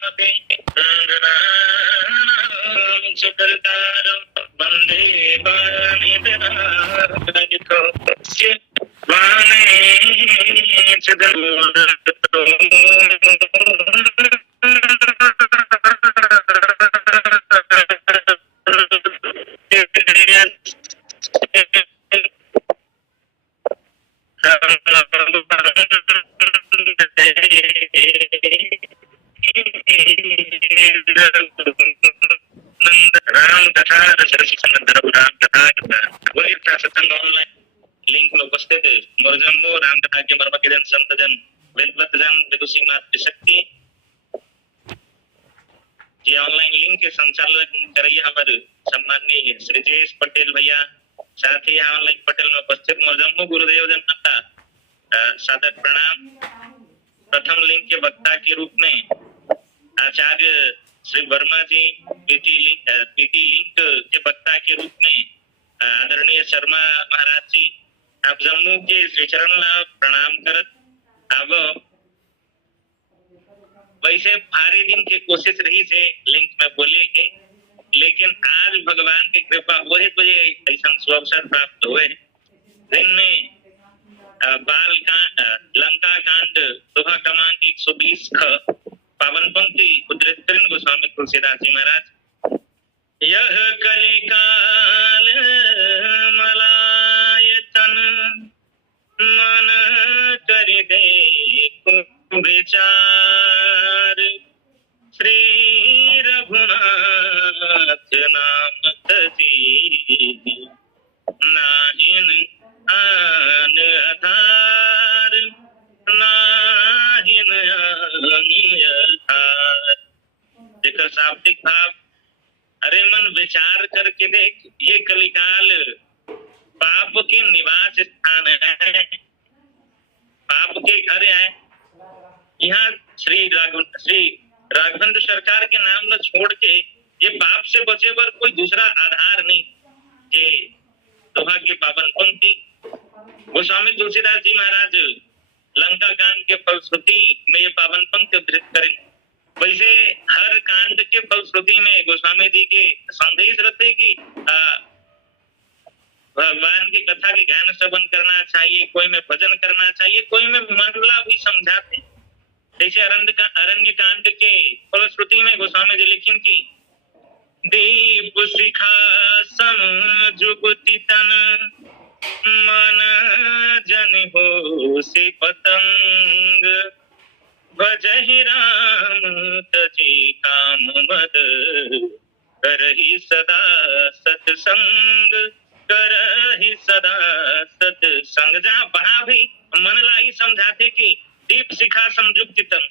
वंदे राम कथा राम कथा वही सत्संग ऑनलाइन लिंक में उपस्थित मोरजम्बो राम कथा के मर्म के जन संत जन विद्वत जन विदुषी मातृ शक्ति ये ऑनलाइन लिंक के संचालन करिए हमारे सम्माननीय श्री जयेश पटेल भैया, साथ ही ऑनलाइन पटेल में उपस्थित मोरजम्बो गुरुदेव जन का सादर प्रणाम। प्रथम लिंक के वक्ता के रूप में आचार्य श्री वर्मा जी, पीटी लिंक के वक्ता के रूप में आदरणीय शर्मा महाराज जी, आप जम्मू के श्री चरण ला प्रणाम करत। अब वैसे भारी दिन की कोशिश रही से लिंक में बोले के, लेकिन आज भगवान की कृपा हुए तो ये ऐसा सुअवसर प्राप्त हुए जिनमें बाल कांड, लंका कांड, दोहा क्रमांक 120 पावन पंक्ति उद्धृत करें गोस्वामी तुलसीदास जी महाराज। यह कलिकाल मलायतन मन कर देखो विचार, श्री रघुनाथ नाम तजी नाहिन आन आधार, नाहिन जेकर शाब्दिक भाव, अरे मन विचार करके देख, ये कलिकाल पाप के निवास स्थान है, पाप के घर है। यहाँ श्री राघवेंद्र सरकार के नाम ला छोड़ के ये पाप से बचे पर कोई दूसरा आधार नहीं। ये दोहा के पावन पंक्ति गोस्वामी तुलसीदास जी महाराज लंका कांड के फलश्रुति में ये पावन पंक्ति उद्धृत करें। वैसे हर कांड के फलश्रुति में गोस्वामी जी के संदेश रहते कि भगवान की कथा के ज्ञान श्रवण करना चाहिए, कोई में भजन करना चाहिए, कोई में मंडला भी समझाते। जैसे अरण्य कांड के फलश्रुति में गोस्वामी जी लिखें कि दीप शिखा सम जुगति तन, मन जन हो से पतंग, भजहि राम तजी काम मद, करहि सदा सत्संग, करहि सदा सत्संग। जहाँ वहां भी मन ला ही समझाते कि दीप शिखा समयुक्ति तन,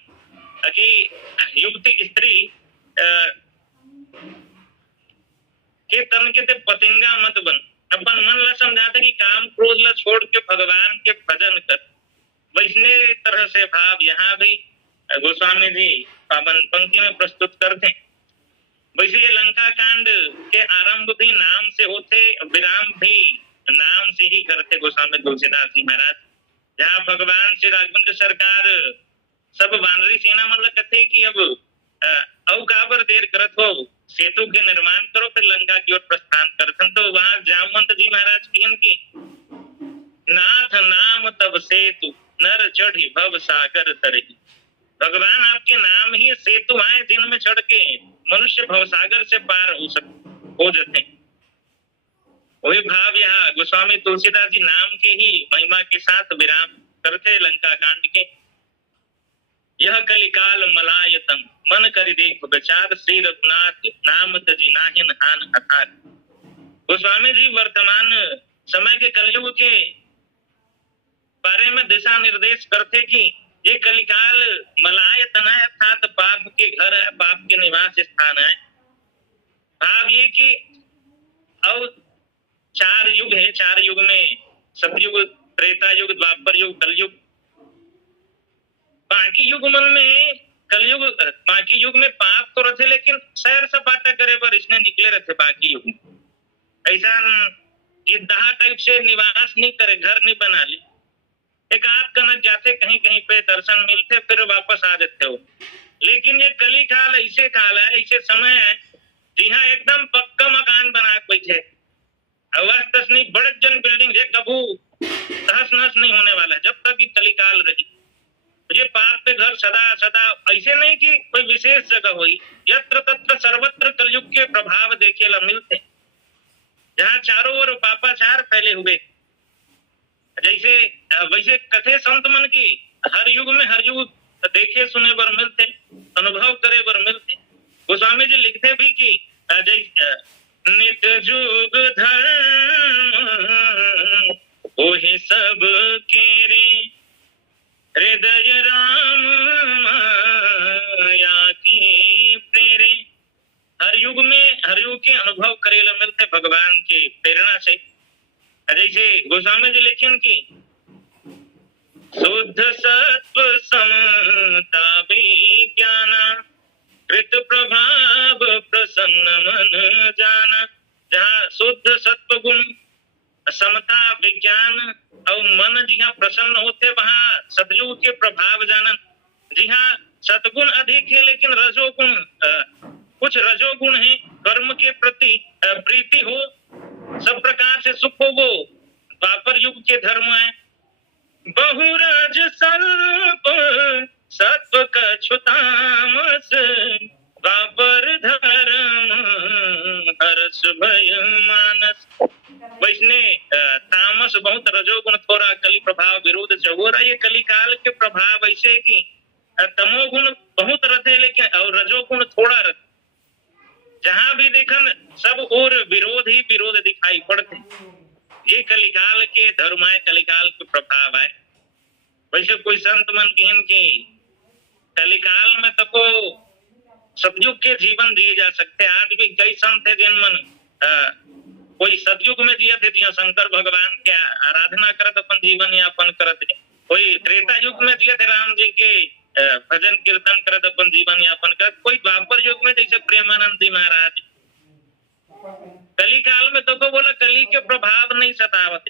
युक्ति स्त्री के तन के ते पतंगा मत बन। अपन मन ला समझाते कि काम क्रोध ला छोड़ के भगवान के भजन कर। वैसने तरह से भाव यहाँ भी गोस्वामी जी पावन पंक्ति में प्रस्तुत करते। वैसे ये लंका कांड के आरंभ भी नाम से होते, विराम भी नाम से ही करते गोस्वामी तुलसीदास जी महाराज। जहाँ भगवान श्री राघवेंद्र सरकार सब वानरी सेना मतलब कहते कि अब अवकाबर देर करत हो, सेतु के निर्माण करो, फिर लंका की ओर प्रस्थान करथन। तो वहां जामवंत जी महाराज कहन की नाथ नाम तब सेतु, नर चढ़ी भव सागर तरही। भगवान आपके नाम ही सेतु आए जिनमें चढ़ के मनुष्य भवसागर से पार हो जाते। वही भाव यहाँ गोस्वामी तुलसीदास जी नाम के ही महिमा के साथ विराम करते लंका कांड के। यह कलिकाल मलायतन मन कर देख विचार, श्री रघुनाथ नाम तजी नाहिन हान अथार। गोस्वामी जी वर्तमान समय के कलयुग के बारे में दिशा निर्देश करते कि ये कलिकाल मलायतन है, अर्थात पाप के घर है, पाप के निवास स्थान है। भाव ये कि अब 4 युग है, 4 युग में सतयुग, त्रेता युग, द्वापर युग, कलयुग। बाकी युग मन में कलयुग, बाकी युग में पाप तो रहते लेकिन सैर सपाटा करे पर इसने निकले रहते। बाकी युग ऐसा दहा टाइप से निवास नहीं करे, घर नहीं बना ले। एक आध कनक जाते कहीं कहीं पे दर्शन मिलते, फिर वापस आ जाते हो। लेकिन ये कली काल ऐसे काल है, ऐसे समय है जहाँ एकदम पक्का मकान बना के बैठे, अवस्था नहीं बड़े जन बिल्डिंग है, कबू तहस नहस नहीं होने वाला है जब तक कि कली काल रही। ये पाप के घर सदा सदा, ऐसे नहीं कि कोई विशेष जगह हुई, यत्र तत्र सर्वत्र कलयुग के प्रभाव देखे ला मिलते, जहाँ चारों ओर पापाचार फैले हुए। जैसे वैसे कथे संत मन की हर युग में हर युग देखे सुने बर मिलते, अनुभव करे बर मिलते। गोस्वामी जी लिखते भी कि नित्य जुग धर्म ओहि सब केरे, हृदय राम माया की प्रेरे। हर युग में हर युग के अनुभव करेला मिलते भगवान के प्रेरणा से। जैसे गोस्वामी जी लिखन की शुद्ध सत्व समता विज्ञाना, कृत प्रभाव प्रसन्न मन जाना। जहाँ शुद्ध सत्व गुण समता विज्ञान और मन जहाँ प्रसन्न होते, वहाँ सतयुग के प्रभाव जानन। जहाँ सतगुण अधिक है लेकिन रजोगुण कुछ रजोगुण है, कर्म के प्रति प्रीति हो, सब प्रकार से सुख हो, वो द्वापर युग के धर्म है। बहुरज सर्प सत्व कछुतामस, द्वापर धर्म हर्ष भय मानस। वैसने तामस बहुत, रजोगुण थोड़ा, कली प्रभाव विरोध चौरा। ये कली काल के प्रभाव ऐसे कि तमोगुण बहुत रहते लेकिन और रजोगुण थोड़ा रहते, जहां भी देखन सब और विरोध ही विरोध दिखाई पड़ते। ये कलिकाल के धर्म है, कलिकाल के प्रभाव है। वैसे कोई संत मन कहन की कलिकाल में तो को सतयुग के जीवन जिए जा सकते। आज भी कई संत है जिन मन कोई सतयुग में जिए थे, जिया शंकर भगवान के आराधना करत अपन जीवन यापन करत है। कोई त्रेता युग में जिए थे, राम जी के भजन कीर्तन करत अपन जीवन यापन करत। कोई द्वापर युग में जैसे प्रेमानंद जी महाराज। कली काल में तो को बोला कली के प्रभाव नहीं सतावत।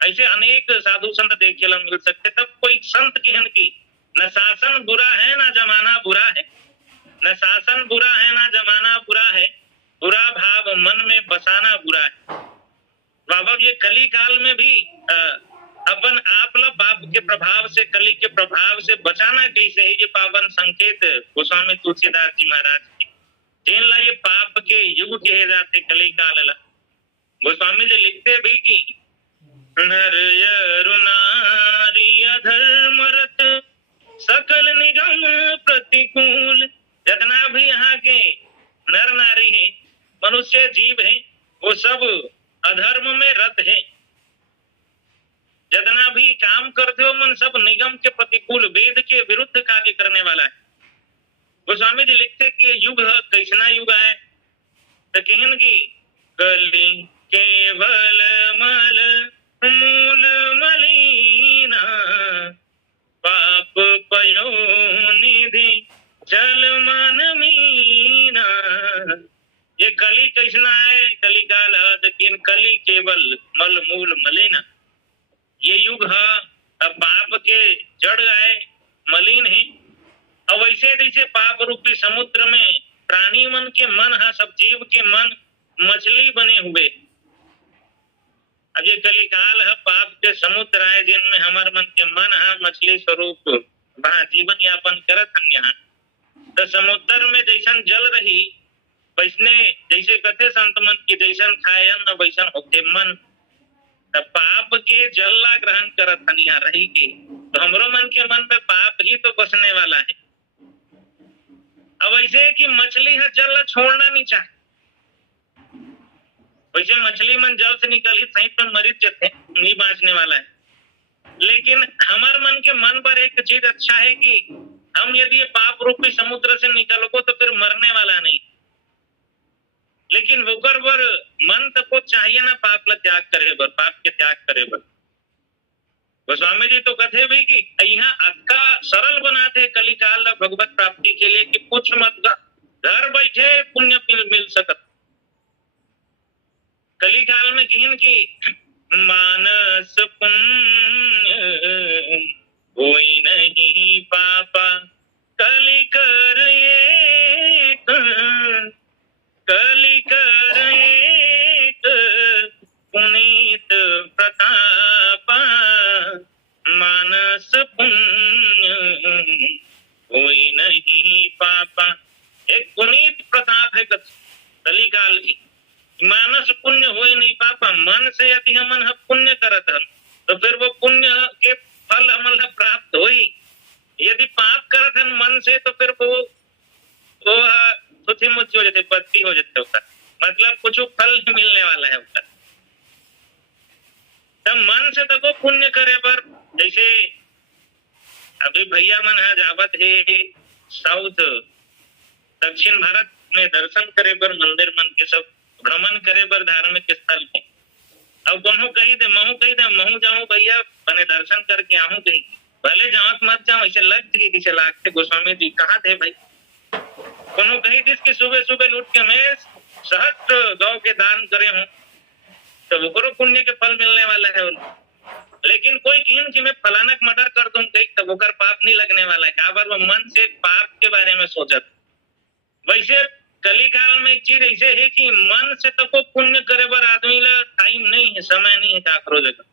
ऐसे अनेक साधु संत देखे ला मिल सकते। तब कोई संत कहन की न शासन बुरा है न जमाना बुरा है, न शासन बुरा है न जमाना बुरा है, बुरा भाव मन में बसाना बुरा है। बाबा ये कली काल में भी अपन आप ला पाप के प्रभाव से, कली के प्रभाव से बचाना कैसे है, ये पावन संकेत गोस्वामी तुलसीदास जी महाराज की। जिन ला ये पाप के युग कहे जाते कली काल ला। गोस्वामी जी लिखते भी कि नर यरु नारी अधर्मरत, सकल निगम प्रतिकूल। जितना भी यहाँ के नर नारी है, मनुष्य जीव है, वो सब अधर्म में रत है। जितना भी काम करते हो मन सब निगम के प्रतिकूल, वेद के विरुद्ध कार्य करने वाला है। गोस्वामी जी लिखते कि युग कैसना युग है, तो कहन की कली केवल मल मूल मलिना, पाप पयो निधि जल मन मीना। ये कली कैसना है, कली काल है, कली केवल मल मूल मलिना। ये युग है पाप के जड़ है, मलिन है। और वैसे जैसे पाप रूपी समुद्र में प्राणी मन के मन है, सब जीव के मन मछली बने हुए। अब ये कलिकाल है पाप के समुद्र है, जिनमें हमारे मन के मन है मछली स्वरूप वहां जीवन यापन करत हम। यहाँ तो समुद्र में जैसन जल रही, वैसने जैसे कथे संत मन की जैसन खाए न वैसन होके मन। पाप के जल ला ग्रहण करत हन यहाँ रही के, तो हमरो मन के मन में पाप ही तो बसने वाला है। अब ऐसे कि मछली है जल ला छोड़ना नहीं चाहे, वैसे मछली मन जल से निकल ही सही पे मरी जाते, नहीं बाँचने वाला है। लेकिन हमार मन के मन पर एक चीज अच्छा है कि हम यदि पाप रूपी समुद्र से निकलो तो फिर मरने वाला नहीं। लेकिन वोकर बर मन तको चाहिए ना पाप ला त्याग करे बर, पाप के त्याग करे बर। गोस्वामी जी तो कथे भी कि यहाँ अक्का सरल बनाते कली काल भगवत प्राप्ति के लिए कि कुछ मत घर बैठे पुण्य मिल सकत। कली काल में कहन की मानस पुण्य कोई नहीं पापा, कली कर ही पापा। एक पुनीत प्रताप है कलिकाल की, मानस पुण्य हो नहीं पापा। मन से यदि हमन पुण्य करत हन तो फिर वो पुण्य के फल हमन प्राप्त होई। यदि पाप करत हन मन से तो फिर वो तुझे मुझ हो जाते, पत्ती हो जाते होता, मतलब कुछ फल नहीं मिलने वाला है उसका। तब मन से तो पुण्य करे पर, जैसे अभी भैया मन है जावत है साउथ दक्षिण भारत में दर्शन करे बर, मंदिर मन के सब भ्रमण करे बर धार्मिक स्थल के। अब कोनो कही दे महू जाऊं भैया बने दर्शन करके आऊं, कही भले जाओ मत जाओ, ऐसे लगते कि लागते गोस्वामी जी कहाँ थे भाई। कोनो कही दिस की सुबह सुबह लूट के मैं सहस्त्र गौ के दान करे हूँ तो वो पुण्य के फल मिलने वाला है उनको। लेकिन कोई कीन कि मैं फलानक मर्डर कर दूं कहीं तो वो कर पाप नहीं लगने वाला है, क्या बार वो मन से पाप के बारे में सोचत। वैसे कलिकाल में एक चीज ऐसे है कि मन से तो को पुण्य करे बर आदमी ला टाइम नहीं है, समय नहीं है काकरो जगह।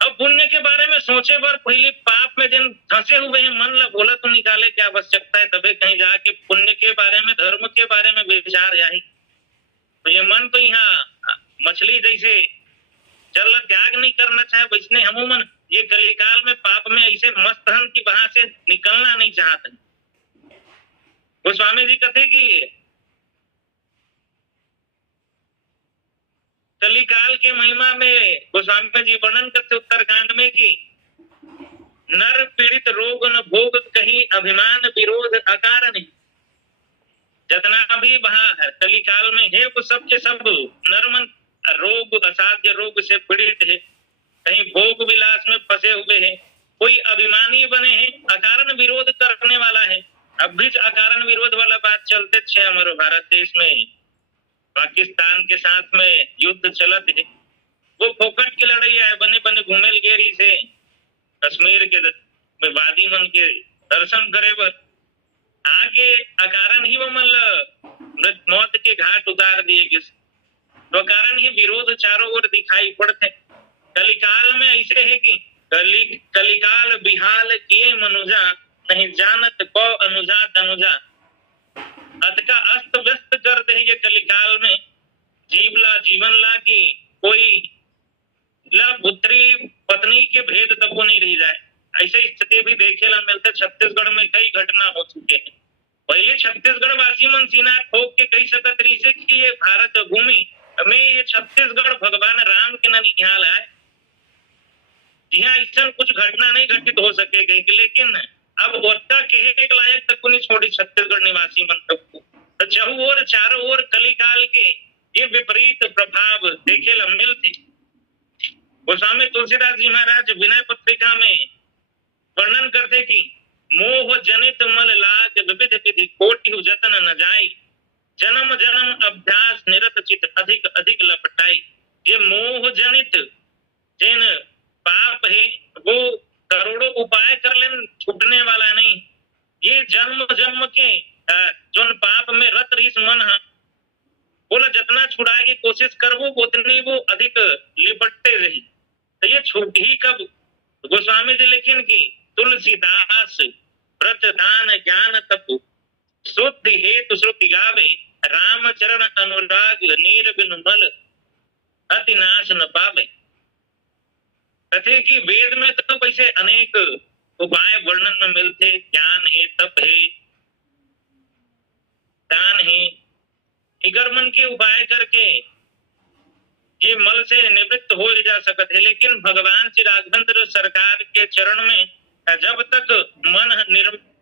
अब पुण्य के बारे में सोचे बर पहले पाप में जिन फंसे हुए हैं मन ला बोला तो निकाले क्या आवश्यकता है, तबे कहीं जाके पुण्य के बारे में धर्म के बारे में विचार जाए। तो ये मन तो यहाँ मछली जैसे जल त्याग नहीं करना चाहे, वैसने हमूमन ये कलिकाल में पाप में ऐसे मस्त हन कि वहां से निकलना नहीं चाहते। गोस्वामी जी कहते कि कलिकाल के महिमा में गोस्वामी जी वर्णन करते उत्तरकांड में कि नर पीड़ित रोग न भोग कहीं अभिमान विरोध अकारण। जितना भी वहां कलिकाल में है वो सब के सब नरमन रोग असाध्य रोग से पीड़ित है, कहीं भोग विलास में फंसे हुए हैं, कोई अभिमानी बने हैं, अकारण विरोध करने वाला है। अब भी अकारण विरोध वाला बात चलते छे हमारे भारत देश में, पाकिस्तान के साथ में युद्ध चलत है, वो फोकट के लड़ाई है, बने बने घूमेल गेरी से कश्मीर के वादी मन के दर्शन करे बर आके अकारण ही वो मल मौत के घाट उतार दिए किस तो कारण ही विरोध चारों ओर दिखाई पड़ते। कलिकाल में ऐसे है कि कलिकाल बिहाल किए मनुजा नहीं जानत को अनुजा तनुजा। अत का अस्त व्यस्त कर दे ये कलिकाल में जीवला जीवन ला की कोई ला पुत्री पत्नी के भेद तक नहीं रह जाए। ऐसे स्थिति भी देखे ला मिलते छत्तीसगढ़ में कई घटना हो चुके हैं। पहले छत्तीसगढ़ वासी मन सीना ठोक के कही सकत रही से कि ये भारत भूमि में ये छत्तीसगढ़ भगवान राम के निहाल है, यहाँ ऐसा कुछ घटना नहीं घटित हो सकेगी। लेकिन अब वक्ता के एक लायक तक को नहीं छोड़ी छत्तीसगढ़ निवासी मन तक को, तो चहु और चारों ओर कलिकाल के ये विपरीत प्रभाव देखे ला मिलते। गोस्वामी तुलसीदास जी महाराज विनय पत्रिका में वर्णन करते कि मोह जनित मल लाग विविध विधि कोटि जतन न जाई, जन्म जन्म अभ्यास निरत चित अधिक अधिक लपटाई। ये मोह जनित जिन पाप है वो करोड़ों उपाय कर लेन छूटने वाला नहीं। ये जन्म जन्म के जो पाप में रत रही मन है बोला जितना छुड़ाए की कोशिश करबो उतनी वो अधिक लिपटते रही। तो ये छूट ही कब गोस्वामी जी लिखिन की तुलसीदास व्रत दान ज्ञान तप शुद्ध हेतु श्रुति गावे, रामचरण अनुराग नीर बिन मल अति नाश न पावे। कथे कि वेद में तो वैसे अनेक उपाय वर्णन में मिलते, ज्ञान है, तप है, दान है, इगर मन के उपाय करके ये मल से निवृत्त हो जा सकते है। लेकिन भगवान श्री राघवेंद्र सरकार के चरण में जब तक मन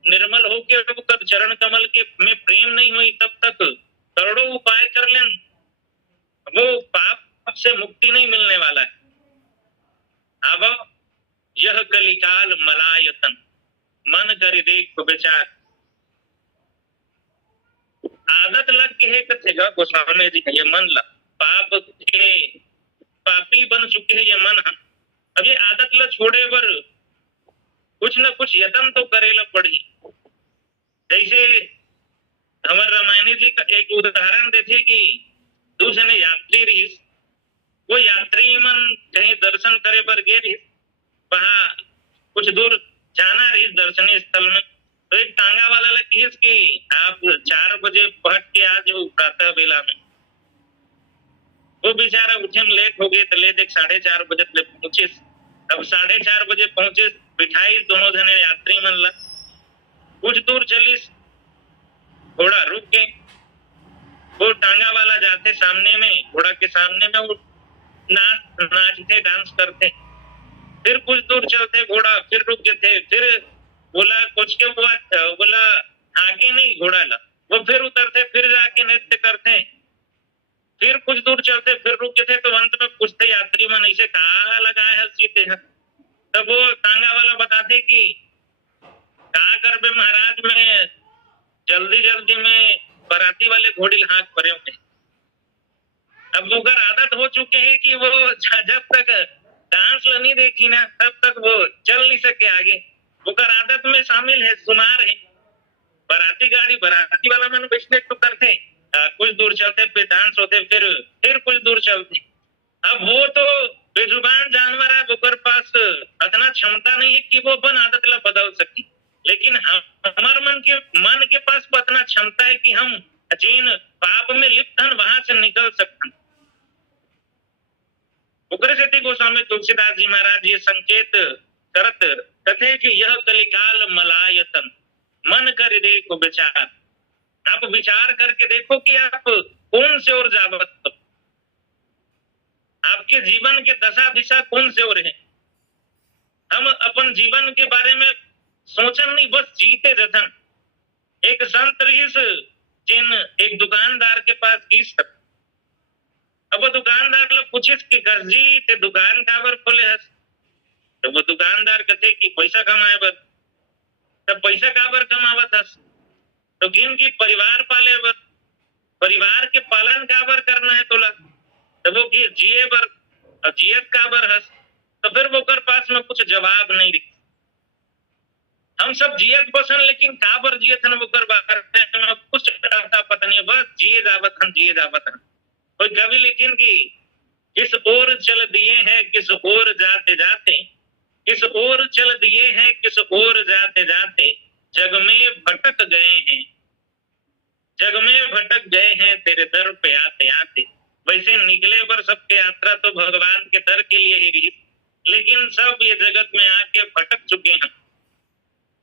निर्मल होकर कब चरण कमल के में प्रेम नहीं हुई तब तक करोड़ों उपाय कर लें वो पाप से मुक्ति नहीं मिलने वाला है। अब यह कलिकाल मलायतन मन कर देख विचार। आदत लग के है कथेगा गोस्वामी जी ये मन ला पाप के पापी बन चुके हैं ये मन। अब ये आदत ला छोड़े बर कुछ न कुछ यत्न तो करेला पड़ी। जैसे हमारे रामायणी जी का एक उदाहरण देते कि दूसरे यात्री रही, वो यात्री मन कहीं दर्शन करे पर गे रही, वहां कुछ दूर जाना रही दर्शनीय स्थल में, तो एक टांगा वाला लकीस कि आप 4 बजे पहट के आ जाओ प्रातः बेला में। वो बेचारा उठे में लेट हो गए तो ले देख 4:30 बजे तक पहुंचे। अब 4:30 बजे पहुंचे, बिठाई दोनों जने यात्री मन ला। कुछ दूर चलिस, घोड़ा रुक गए। वो टांगा वाला जाते सामने में, घोड़ा के सामने में वो नाचते डांस करते। फिर कुछ दूर चलते, घोड़ा फिर रुक गए। फिर बोला कुछ के बाद बोला आगे नहीं घोड़ा ला, वो फिर उतरते, फिर जाके नृत्य करते। फिर कुछ दूर चलते, फिर रुक गए। तो अंत में पूछते यात्री मन ऐसे कहा लगाए है सीते हैं। तब वो टांगा वाला बताते कि कहा कर बे महाराज, में जल्दी जल्दी में बराती वाले घोड़ी हाथ परे होंगे। अब ओकर आदत हो चुके हैं कि वो जब तक डांस नहीं देखी ना तब तक वो चल नहीं सके आगे। ओकर आदत में शामिल है, सुमार है। बराती गाड़ी बराती वाला मन बैठने तो करते, कुछ दूर चलते फिर डांस होते, फिर कुछ दूर चलते। अब वो तो बेजुबान जानवर है, ओकर पास इतना क्षमता नहीं है कि वो अपन आदत ला बदल सके। लेकिन हमार मन के पास इतना क्षमता है कि हम जिन पाप में लिप्त हन वहां से निकल सकते। ओकरे सेती गोस्वामी तुलसीदास जी महाराज ये संकेत करत कथे कि यह कलिकाल मलायतन, मन कर देखो विचार। आप विचार करके देखो कि आप कौन से ओर जावत, आपके जीवन के दशा दिशा कौन से ओर है। हम अपन जीवन के बारे में सोचन नहीं, बस जीते जथन। एक संत रहीस जिन एक दुकानदार के पास गीस। अब वो दुकानदार लोग पूछिस कि गर्जी ते दुकान काबर खोले हस। तो वो दुकानदार कहते कि पैसा कमाए बर। तब पैसा काबर कमावत हस, तो गिन की परिवार पाले बर। परिवार के पालन काबर करना है तोला, तो वो जिए बर। और जियत काबर हस, तो फिर वो कर पास में कुछ जवाब नहीं रही। हम सब जियत बसन, लेकिन काबर जियत हन वो कर बारे में कुछ पता नहीं, बस जिए जावत हन जिए जावत हन। कोई कवि लेकिन कि किस ओर चल दिए हैं किस ओर जाते जाते, किस ओर चल दिए हैं किस ओर जाते जाते, जग में भटक गए हैं, जग में भटक गए हैं तेरे दर पे आते आते। वैसे निकले पर सबके यात्रा तो भगवान के दर के लिए ही रही, लेकिन सब ये जगत में आके भटक चुके हैं।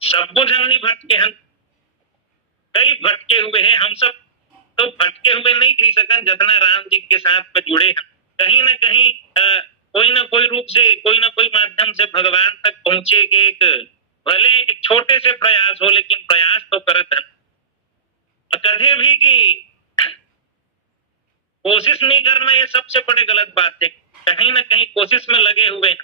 सब जन नहीं भटके हैं, कई भटके हुए हैं। हम सब तो भटके हुए नहीं थी सकन जितना राम जी के साथ में जुड़े हैं। कहीं ना कहीं कोई ना कोई रूप से, कोई ना कोई माध्यम से भगवान तक पहुंचे के एक भले एक छोटे से प्रयास हो, लेकिन प्रयास तो करत है। कभी भी कि कोशिश नहीं करना, ये सबसे बड़ी गलत बात है। कहीं ना कहीं कोशिश में लगे हुए हैं।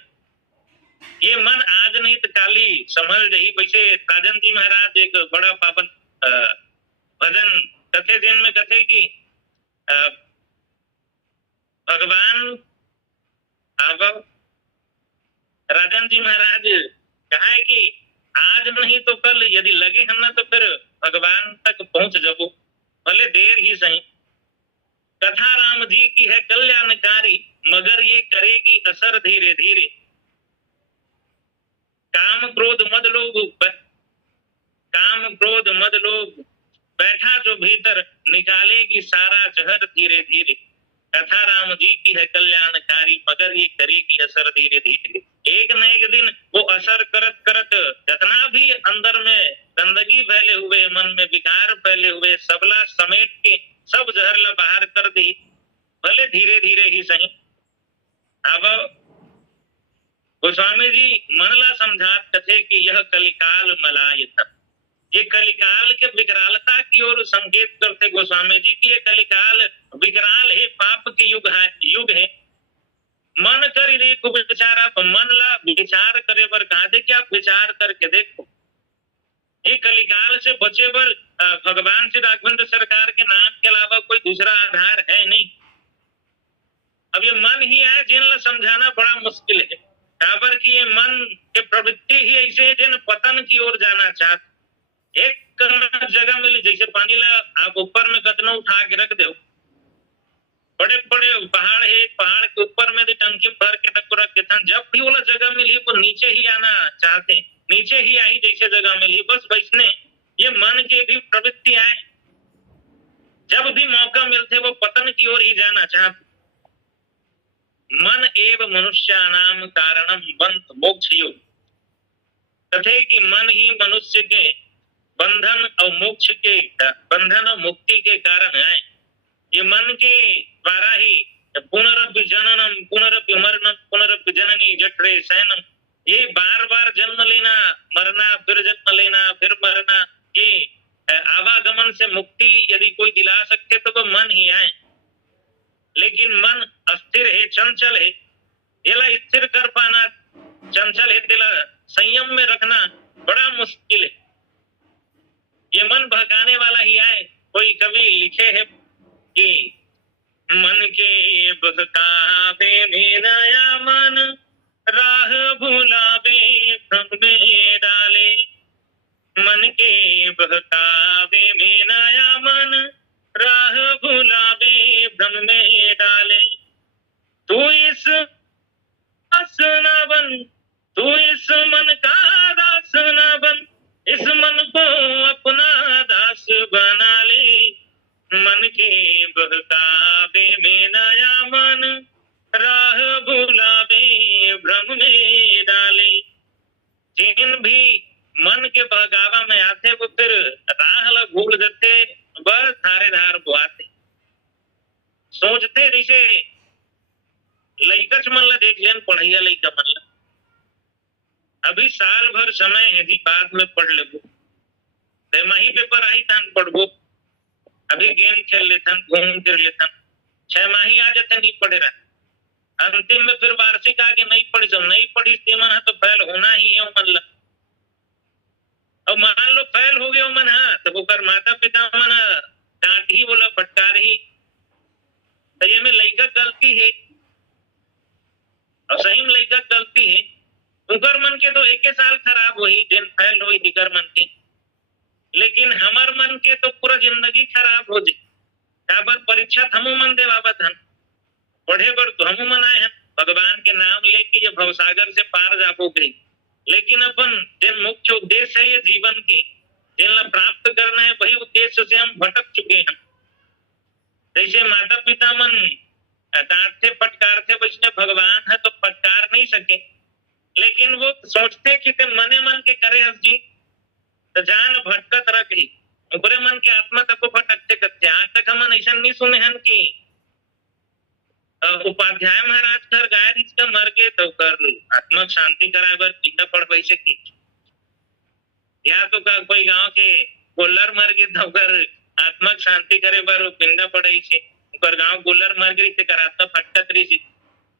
ये मन आज नहीं तो काली संभल रही। वैसे राजन जी महाराज एक बड़ा पावन भजन कथे दिन में कथे कि भगवान अब राजन जी महाराज कहा है कि आज नहीं तो कल यदि लगे हम ना तो फिर भगवान तक पहुंच जाओ, भले देर ही सही। कथा राम जी की है कल्याणकारी, मगर ये करेगी असर धीरे धीरे। काम क्रोध मद लोभ बैठा जो भीतर, निकालेगी सारा जहर धीरे धीरे। कथा राम जी की है कल्याणकारी, मगर ये करेगी असर धीरे धीरे। एक न एक दिन वो असर करत करत जितना भी अंदर में गंदगी फैले हुए, मन में विकार फैले हुए, सबला समेट के सब जहर ला बाहर कर दी, भले धीरे धीरे ही सही। अब गोस्वामी जी मनला समझात कथे कि यह कलिकाल मलायतन, ये कलिकाल के विकरालता की ओर संकेत करते गोस्वामी जी की ये कलिकाल विकराल है, पाप के युग है। मन कर देखो विचार, आप मन ला विचार करे बर कहा दे कि आप विचार करके देखो। ये कलिकाल से बचे बर भगवान श्री राघवेंद्र सरकार के नाम के अलावा कोई दूसरा आधार है नहीं। अब ये मन ही है जिन समझाना बड़ा मुश्किल है। काबर की ये मन के प्रवृत्ति ही ऐसे है जिन पतन की ओर जाना चाहते। एक जगह मिली, जैसे पानी ला आप ऊपर में कतना उठा के रख दो, बड़े बड़े पहाड़ है, पहाड़ के ऊपर में टंकी भर के तक रख देता, जब भी वो जगह मिली वो नीचे ही आना चाहते, नीचे ही आई जैसे जगह मिली। बस वैसने ये मन के भी प्रवृत्तियां हैं, जब भी मौका मिलते वो पतन की ओर ही जाना चाहते। मन एव मनुष्यानाम कारणम बंध मोक्ष योग, कथे कि मन ही मनुष्य के बंधन और मोक्ष के बंधन और मुक्ति के कारण है। ये मन के द्वारा ही पुनरपि जननम पुनरपि मरणम पुनरपि जननी जठरे शयनम, ये बार बार जन्म लेना मरना फिर जन्म लेना फिर मरना, ये आवागमन से मुक्ति यदि कोई दिला सकते तो वो मन ही है। लेकिन मन अस्थिर है, चंचल है, येला स्थिर कर पाना, चंचल है तेला संयम में रखना बड़ा मुश्किल है। ये मन बहकाने वाला ही है। कोई कवि लिखे है कि मन के बहकावे में नया मन, राह भुलावे भ्रम में डाले। मन के बहकावे में नया मन, राह भुलावे भ्रम में डाले। तू इस दास न बन, तू इस मन का दास न बन, इस मन को अपना दास बना ले। मन के बहकावे में नया मन, राह भुलावे भ्रम में डाले। जिन भी मन के बहकावा में आते वो फिर राह ला भूल जाते, बस धारे धार बुआते। सोचते जैसे लइकच मन ला देख लेन, पढ़ैया लइका मन ला, अभी साल भर समय है जी, बाद में पढ़ लेबो, तिमाही पेपर आई तन पढ़बो, अभी गेम खेल लेथन, घूम फिर लेथन, 6 माही आ जाते नहीं पढ़े रहा, अंतिम में फिर वार्षिक आगे नहीं पढ़ी, सब नहीं पढ़ी मन है तो फेल होना ही है मन ला। और मान लो फेल हो गए मन है तो ओकर माता पिता मन डांट ही बोला, फटकार ही, तो ये में लइका गलती है और सही में लइका गलती है। उनकर मन के तो एक साल खराब हुई जिन फेल हुई दिकर मन के, लेकिन हमार मन के तो पूरा जिंदगी खराब हो जाए। काबर परीक्षा हमू मन देवावत हन, पढ़े बर तो हमू मन आए हैं, भगवान के नाम लेके ये भवसागर से पार जाबो गई, लेकिन अपन जिन मुख्य उद्देश्य है ये जीवन के, जिनला प्राप्त करना है वही उद्देश्य से हम भटक चुके हैं। जैसे माता पिता मन डांटते फटकारते, वैसे भगवान है तो फटकार नहीं सके, लेकिन वो सोचते कि ते मने मन के करे हस जी तो जान भटकत रख ही, ऊपरे मन के आत्मा तक को भटकते करते। आज तक हम ऐसा नहीं सुने हैं कि उपाध्याय महाराज घर गाय इसका मर के तो कर आत्मा शांति कराए बर पिंडा पड़ पैसे की, या तो कोई गांव के गोल्लर मर गए तो कर आत्मा शांति करे बर पिंडा पड़े से, गांव गोल्लर मर गई तो कर आत्मा फटकत रही सी,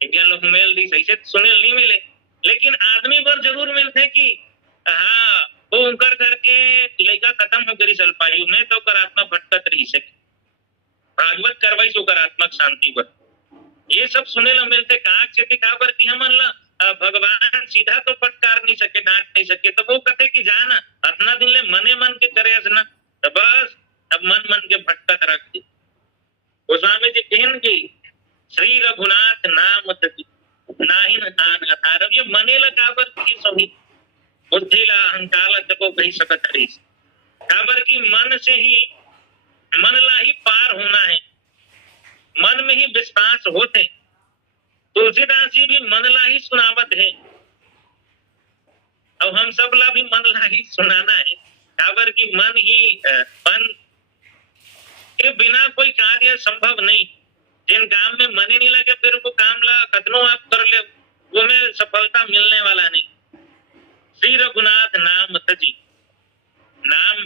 लोग मेल दी सही से सुने नहीं मिले, लेकिन आदमी पर जरूर मिलते कि हाँ वो उनकर करके लड़का खत्म हो गई सलपायु में तो कर आत्मा भटकत रही से, भागवत करवाई सो कर आत्मा शांति पर, ये सब सुने ला मिलते। कहा पर कि हमन ला भगवान सीधा तो फटकार नहीं सके, डांट नहीं सके, तो वो कहते कि जाना अपना दिन ले मने मन के करे ना, तो बस अब मन मन के भटकत रख दी। गोस्वामी जी कहन की श्री रघुनाथ नाम तति नाहिन आन आधार, ये मने ला काबर की सही बुद्धि ला अहंकार तको कही सकत रही, काबर की मन से ही मन ला ही पार होना है, मन में ही विश्वास होते। तुलसीदास जी भी मन ला ही सुनावत है और हम सब ला भी मन ला ही सुनाना है, काबर की मन ही मन के बिना कोई कार्य संभव नहीं। जिन काम में मने नहीं लगे फिर वो काम ला कतनो आप कर ले वो में सफलता मिलने वाला नहीं। श्री रघुनाथ नाम तजी, नाम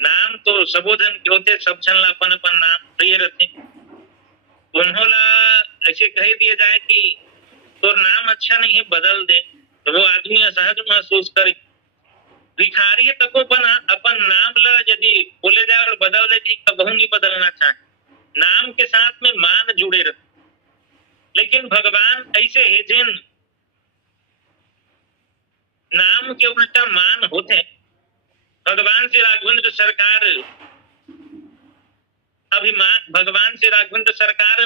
नाम तो सबोधन के होते, सब जन ला अपन अपन नाम प्रिय रहते। उन्होंने ऐसे कह दिया जाए कि तो नाम अच्छा नहीं है बदल दे, तो वो आदमी असहज महसूस करे। भिखारी तको बना अपन नाम ला यदि बोले जाए और बदल दे ठीक तो बहु नहीं बदलना चाहे, नाम के साथ में मान जुड़े रहते। लेकिन भगवान ऐसे है जिन नाम के उल्टा मान होते। भगवान श्री राघवेंद्र सरकार अभिमान, भगवान श्री राघवेंद्र सरकार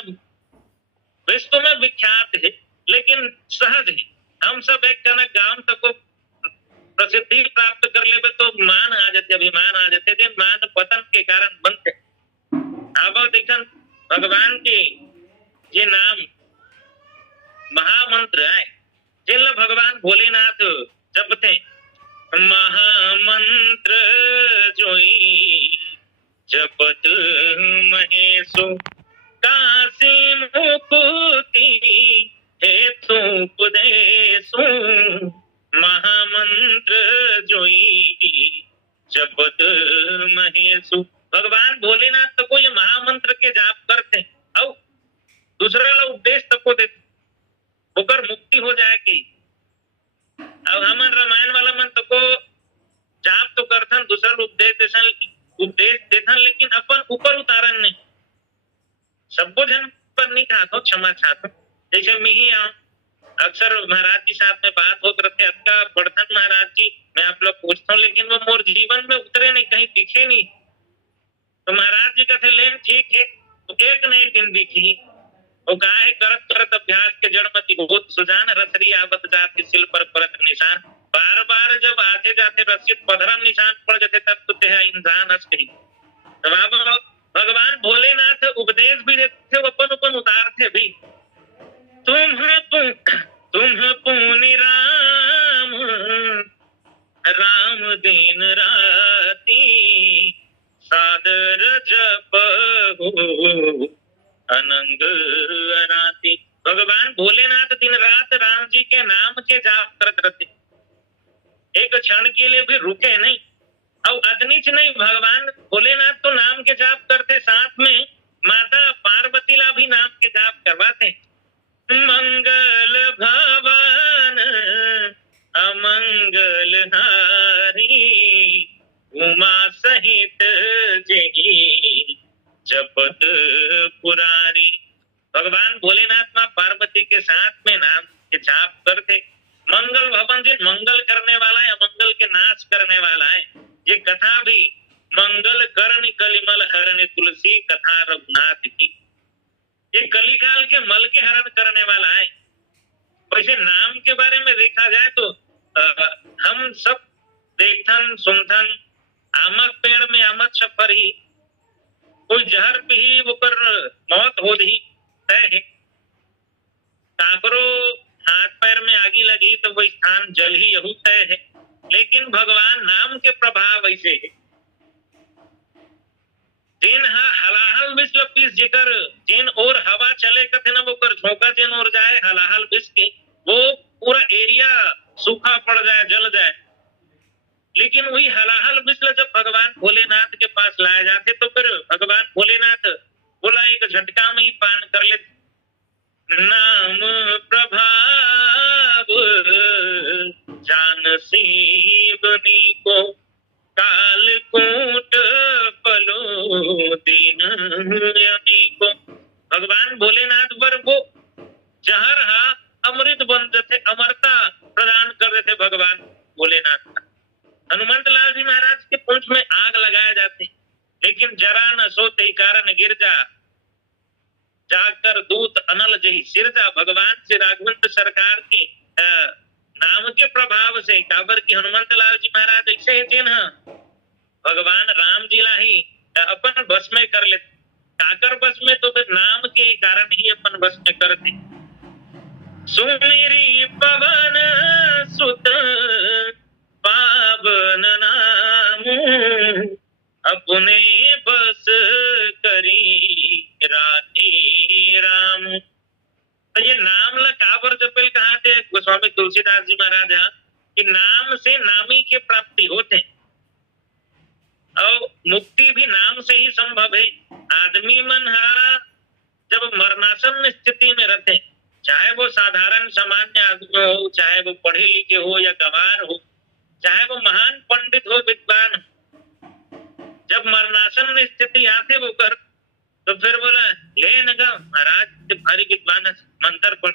विश्व में विख्यात है, लेकिन सहज है। हम सब एक कनक गांव तक को प्रसिद्धि प्राप्त कर ले तो मान आ जाते अभिमान आ जाते थे, मान पतन के कारण बनते। अब देखन भगवान के ये नाम महामंत्र है जिन भगवान भोलेनाथ जपते, महामंत्र जोई जपत महेशो काशी मुकुति हेतु उपदेशो, महामंत्र जोई जपत महेशो। भगवान भोलेनाथ तो को ये महामंत्र के जाप करते और दूसरा लोग उपदेश तको देते होकर मुक्ति हो जाए की। अब हमन रामायण वाला मन तको जाप तो करथन, दूसरा उपदेश देथन, लेकिन अपन ऊपर उतारन नहीं, सबको जन पर नहीं खातो, क्षमा चाहतो। जैसे मैं ही अक्सर महाराज जी साथ में बात होकर रखे, अक्का बर्तन महाराज जी मैं आप लोग पूछता हूँ, लेकिन वो मोर जीवन में उतरे नहीं, कहीं दिखे नहीं। तो महाराज जी कहते लेन ठीक है, तो एक न एक दिन दिखी। वो कहा है करत करत अभ्यास के जड़मति बहुत सुजान, रसरी आवत जाति सिल पर परत निशान। बार बार जब आते जाते रसियत पधरम निशान पड़ जाते तब तो तेहा इंसान हंस गई। तब भगवान भोलेनाथ उपदेश भी देते, अपन अपन उतारते भी। तुम पुनि राम राम दिन राती, सादर जप हो अनंग अराती। भगवान भोलेनाथ दिन रात राम जी के नाम के जाप करते रहते, एक क्षण के लिए भी रुके नहीं और अदनिच नहीं। भगवान भोलेनाथ तो नाम के जाप करते, साथ में माता पार्वती ला भी नाम के जाप करवाते। मंगल भवन अमंगल हारी, उमा सहित जही जपत पुरारी। भगवान भोलेनाथ माँ पार्वती के साथ में नाम के जाप करते। मंगल भवन जिन मंगल करने वाला है, अमंगल के नाश करने वाला है। ये कथा भी मंगल करणी कलिमल हरण तुलसी कथा रघुनाथ की, ये कलिकाल के मल के हरण करने वाला है। वैसे नाम के बारे में देखा जाए तो हम सब देखथन सुनथन, आमक पेड़ में आमक छपर ही, कोई जहर पी वो पर मौत हो ही तय है। काकरो हाथ पैर में आगी लगी तो वो स्थान जल ही यहू तय है। लेकिन भगवान नाम के प्रभाव ऐसे है, जिन हलाहल विष पीस जेकर जिन और हवा चले कथे न वो कर झोंका जिन और जाए हलाहल विष के, वो पूरा एरिया सूखा पड़ जाए, जल जाए। लेकिन वही हलाहल विष जब भगवान भोलेनाथ के पास लाए जाते तो फिर भगवान भोलेनाथ बोला एक झटका में ही पान कर ले। नाम प्रभाव जान सीवनी को, काल कूट पलो दीन को। भगवान भोलेनाथ पर वो जहर अमृत बन थे, अमरता प्रदान कर रहे थे भगवान भोलेनाथ का। हनुमंत लाल जी महाराज के पुंछ में आग लगाए जाते, लेकिन जरा न सोते ही कारण गिर जा, जाकर दूत अनल जही सिरजा। भगवान से राघवंत सरकार के नाम के प्रभाव से काबर की हनुमंत लाल जी महाराज ऐसे चिन्ह भगवान राम जी ला ही अपन बस में कर लेते। काकर बस में तो फिर नाम के कारण ही अपन बस में करते। सुमेरी पवन सुत पावन नाम, अपने बस करी राधे राम। तो ये नाम ला काबर जपेल कहा थे गोस्वामी तुलसीदास जी महाराज कि नाम से नामी के प्राप्ति होते और मुक्ति भी नाम से ही संभव है। आदमी मन जब मरणासन स्थिति में रहते, चाहे वो साधारण सामान्य आदमी हो, चाहे वो पढ़े लिखे हो या गवार हो, चाहे वो महान पंडित हो, विद्वान हो, जब मरणासन स्थिति आते वो कर तो फिर बोला ले नगा महाराज भारी विद्वान मंत्र पढ़,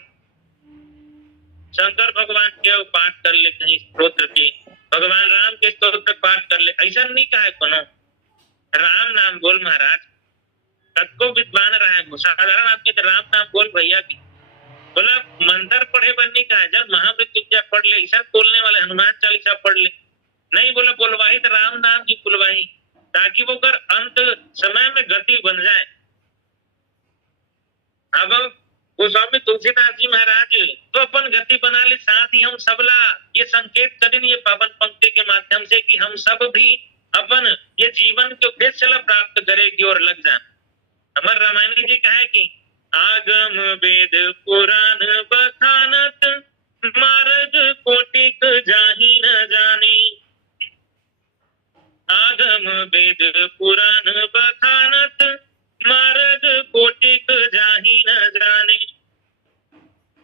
शंकर भगवान के पाठ कर ले, कहीं स्तोत्र के भगवान राम के स्तोत्र पाठ कर ले। ऐसा नहीं कहा है कोनो, राम नाम बोल महाराज, सबको विद्वान रहा है। साधारण आदमी तो राम नाम बोल भैया की बोला, मंत्र पढ़े बनने का है। जब महामृत्युंजय पढ़ ले, ऐसा बोलने वाले हनुमान चालीसा पढ़ ले, नहीं बोले बोलवाही तो राम नाम जी बुलवाही, ताकि वो कर अंत समय में गति बन जाए। अब गोस्वामी तुलसीदास जी महाराज तो अपन गति बना ले, साथ ही हम सबला ये संकेत करें ये पावन पंक्ति के माध्यम से कि हम सब भी अपन ये जीवन के उद्देश्य ला प्राप्त करे की ओर लग जाए। अमर रामायण जी कहे कि आगम वेद पुराण बखानत मार्ग कोटिक जाहि न जाने। आगम वेद पुराण बखानत मार्ग कोटिक जाहि न जाने।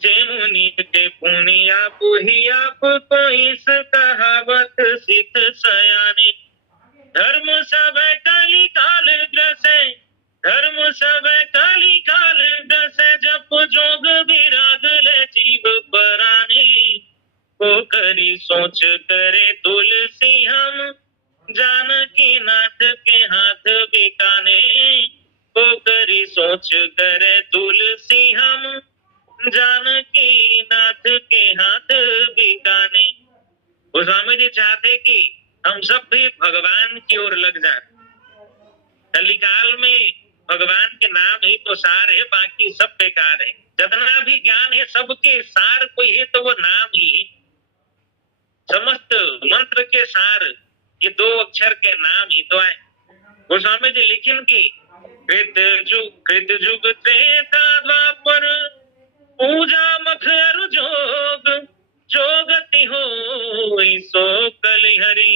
जे मुनि के पुनि आप ही आप कोई कहावत सिद्ध सयाने। धर्म सब कली काल ग्रसे, धर्म सब कली काल ग्रसे, जप जोग विराग ले जीव पराने। को करी सोच करे तुलसी हम, जानकी नाथ के हाथ बिकाने। को करी सोच करे तुलसी हम, जानकी नाथ के हाथ बिकाने। गोस्वामी जी चाहते कि हम सब भी भगवान की ओर लग जाएं। कलिकाल में भगवान के नाम ही तो सार है, बाकी सब बेकार है। जितना भी ज्ञान है सबके सार कोई है तो वो नाम ही है। समस्त मंत्र के सार ये दो अक्षर के नाम ही तो है। गोस्वामी जी लिखिन की कृत जुग त्रेता द्वापर, पूजा मख अरु जोग, जोगति हो सो कलिहरि,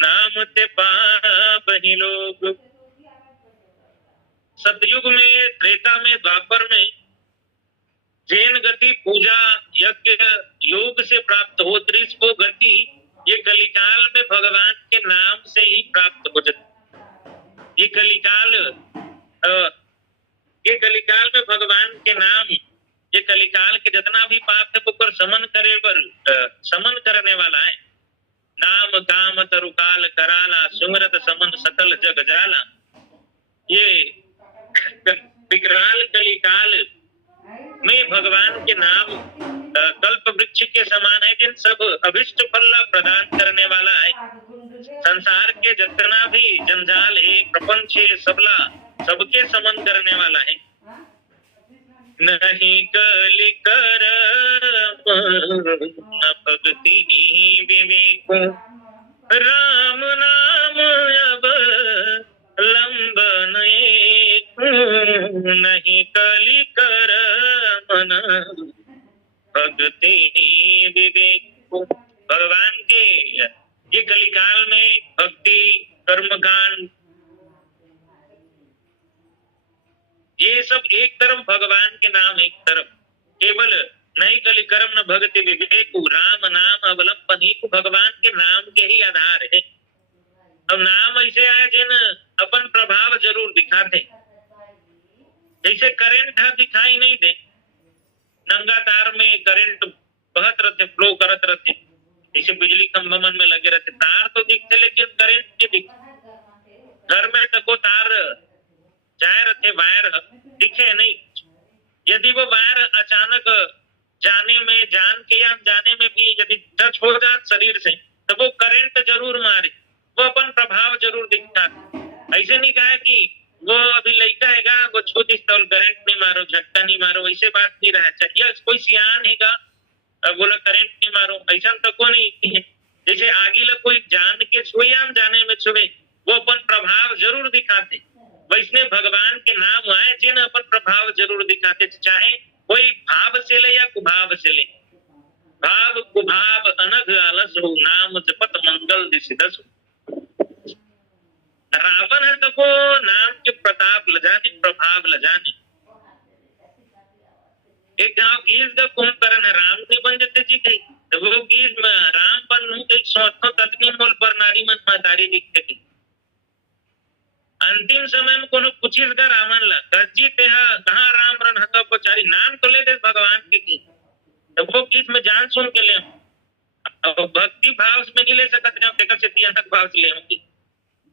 नाम ते पाबहि लोग। सतयुग में, त्रेता में, द्वापर में जैन गति पूजा यज्ञ योग से प्राप्त हो, वो गति ये कलिकाल में भगवान के नाम से ही प्राप्त हो जाती। ये कलिकाल में भगवान के नाम, ये कलिकाल के जितना भी पाप है वो समन करे पर समन करने वाला है। नाम काम तरुकाल कराला, सुमरत समन सकल जग जाला। ये विकराल कलिकाल में भगवान के नाम कल्प वृक्ष के समान है, जिन सब अभिष्ट फल प्रदान करने वाला है। संसार के जितना भी जंजाल है, प्रपंच है, सबला सबके समन करने वाला है। नहीं कलि करम भक्ति विवेक, राम नाम अब लंबन एक। नहीं कलि करम भक्ति विवेक। भगवान के ये कलिकाल में भक्ति कर्मकांड ये सब एक तरफ, भगवान के नाम एक तरफ। केवल नहीं कलि कर्म न भक्ति विवेक, राम नाम अवलंबन ही भगवान के नाम के ही आधार है। अब नाम ऐसे आए जिन अपन प्रभाव जरूर दिखाते, जैसे करंट दिखाई नहीं दे, नंगा तार में करंट बहत रहते, फ्लो करत रहते, जैसे बिजली खंभमन में लगे रहते, तार तो दिखते लेकिन करंट नहीं दिखते। घर में तको तार जाए रहते, वायर दिखे नहीं। यदि वो वायर अचानक जाने में, जान के या जाने में भी यदि टच हो जाए शरीर से तो वो करंट जरूर मारे, वो अपन प्रभाव जरूर दिखाते। ऐसे नहीं कहा कि वो अभी लड़का हैगा वो छू दिस तो करंट नहीं मारो, झटका नहीं मारो, ऐसे बात नहीं रहा चाहिए। कोई सियान हैगा बोला करंट नहीं मारो, ऐसा तो को नहीं है। जैसे आगे लग कोई जान के छुए या जाने में छुए, वो अपन प्रभाव जरूर दिखाते। वैसने भगवान के नाम आए जिन अपन प्रभाव जरूर दिखाते, चाहे कोई भाव से ले या कुभाव से ले। भाव कुभाव अनघ आलस हो, नाम जपत मंगल दिस दस। रावण है तो को नाम के प्रताप लजाने, प्रभाव लजाने। एक गांव गीज का कुंभकर्ण राम ने बन जाते जी गई, तो वो गीज में राम बन गई, सोचो तकनी मोल पर नारी मन महतारी दिखते गई। अंतिम समय में कोनो पूछिस का रावण ला कजी ते कहां राम रन हतो पचारी, नाम तो ले दे भगवान के की, तो वो गीत में जान सुन के ले। अब भक्ति भाव में नहीं ले सकते हैं, देखा से तिया तक भाव से ले होगी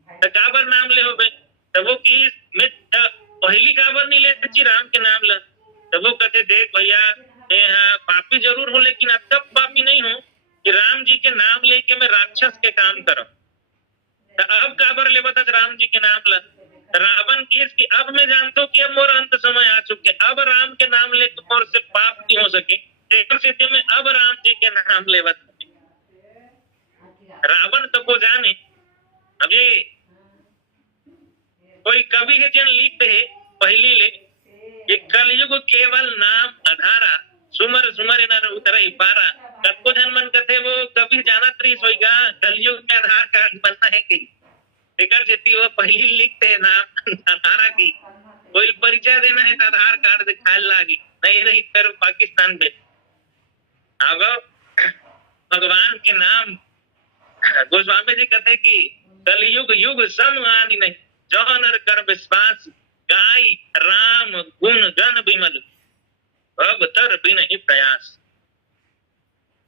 तो काबर नाम ले होबे। तो वो गीत में पहली काबर नहीं ले सच्ची राम के नाम ला, तो वो कहते देख भैया पापी जरूर हो लेकिन अब तक पापी नहीं हो, कि राम जी के नाम लेके मैं राक्षस के काम करूं, तो अब काबर ले बता राम जी के नाम ला रावण केस की अब मैं जानता हूँ कि अब मोर अंत समय आ चुके, अब राम के नाम लेके मोर से पाप क्यों हो सके, स्थिति में अब राम जी के नाम ले रावण तो को जाने। अब ये कोई कवि है जन लिखते है पहली ले कि कलयुग केवल नाम आधारा सुमर सुमर न उतर ही पारा, कब जन मन कथे वो कभी जाना त्रिस होगा कलयुग में आधार कार्ड बनना है कि वो पहली लिखते है नाम आधारा की, कोई परिचय देना है तो आधार कार्ड दिखाए लागी नहीं रही फिर पाकिस्तान में। अब भगवान के नाम गोस्वामी जी कहते कि कलयुग युग सम आनी नहीं, जो नर कर विश्वास गाय राम गुण गण विमल अब तर बिन ही प्रयास।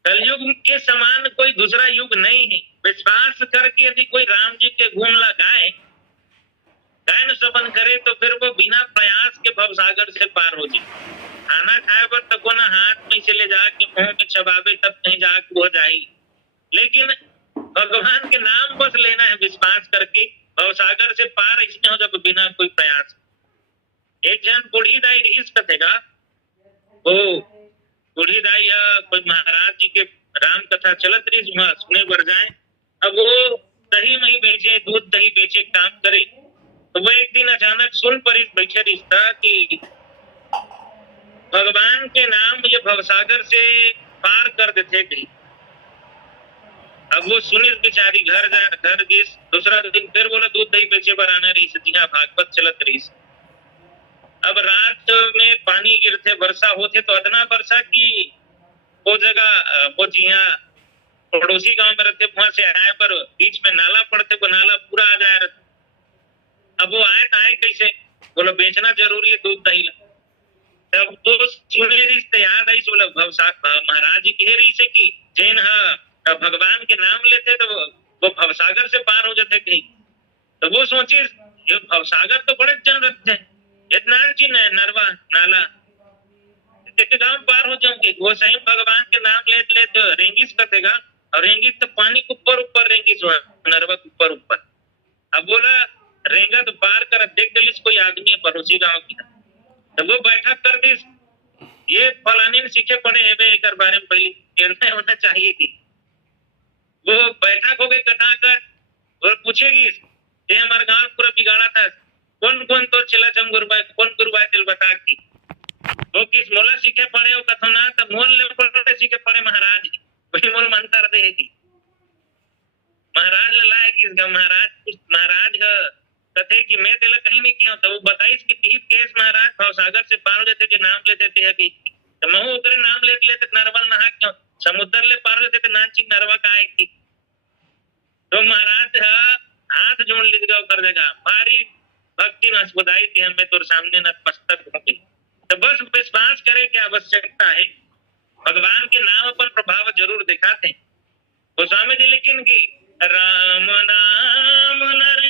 कलयुग के समान कोई दूसरा युग नहीं है, विश्वास करके यदि कोई राम जी के गुण लगाए गायन सबन करे तो फिर वो बिना प्रयास के भवसागर से पार हो जाए। खाना खाए पर तको ना हाथ में से ले जाके मुंह में चबावे तब कहीं जाके हो जाए, लेकिन भगवान के नाम बस लेना है विश्वास करके भवसागर से पार इसमें हो जब बिना कोई प्रयास। एक जन बूढ़ी दाई रीस कथेगा, वो बूढ़ी दाई कोई महाराज जी के राम कथा चलत रही सुने बर जाए, अब वो दही मही बेचे दूध दही बेचे काम करे, तो वो एक दिन अचानक सुन पर बैठे रिश्ता कि भगवान के नाम ये भवसागर से पार कर देते कहीं। अब वो सुनी बेचारी घर गई, दूसरा दिन फिर बोला दूध दही बेचे पर आना रही जी हाँ भागवत चलत रही। अब रात में पानी गिरते वर्षा होते तो अदना वर्षा की वो जगह वो जी हाँ पड़ोसी गांव में रहते वहां से आए पर बीच में नाला पड़ते वो नाला पूरा आ जाए रहते। अब वो आए तो आए कैसे, बोलो बेचना जरूरी है दूध दही। तब तो सुने रिश्ते याद आई बोला महाराज जी कह रही से कि जैन भगवान के नाम लेते तो वो भवसागर से पार हो जाते कहीं। तो वो सोचे ये भवसागर तो बड़े जन रखते हैं, इतना चीन है नरवा नाला गांव पार हो जाऊंगे। वो सही भगवान के नाम ले तो रेंगिस कटेगा, और रेंगिस तो पानी के ऊपर ऊपर रेंगिस हुआ नरवा के ऊपर ऊपर। अब बोला रेंगा तो पार कर देख दिलिस कोई आदमी है पड़ोसी गाँव की, तो वो बैठक कर दी ये फलानी ने सीखे पड़े है एक बारे में पहले निर्णय होना चाहिए कि वो बैठक हो गई कटाकट और पूछेगी ये हमारे गांव पूरा बिगाड़ा था कौन कौन तो चला जम गुरुबा कौन गुरुबा तिल बता की वो किस मोला सीखे पड़े हो कथो ना तो मोल ले पड़े सीखे पड़े महाराज वही मोल मंतर देगी महाराज लाए किस गांव महाराज कथे कि मैं तेला कहीं नहीं किया, तो वो बताइस कि तीस केस महाराज भवसागर से पार हो जाते जो नाम लेते थे कि तो महू उतरे नाम लेते नरवल नहा क्यों समुद्र ले पार लेते थे नाची नरवा का आए थी। तो महाराज हाथ जोड़ लिख जाओ कर देगा भारी भक्ति न बुदाई थी हमें तो सामने नतमस्तक हो गई। तो बस विश्वास करे की आवश्यकता है, भगवान के नाम पर प्रभाव जरूर दिखाते गोस्वामी जी लेकिन की राम नाम नर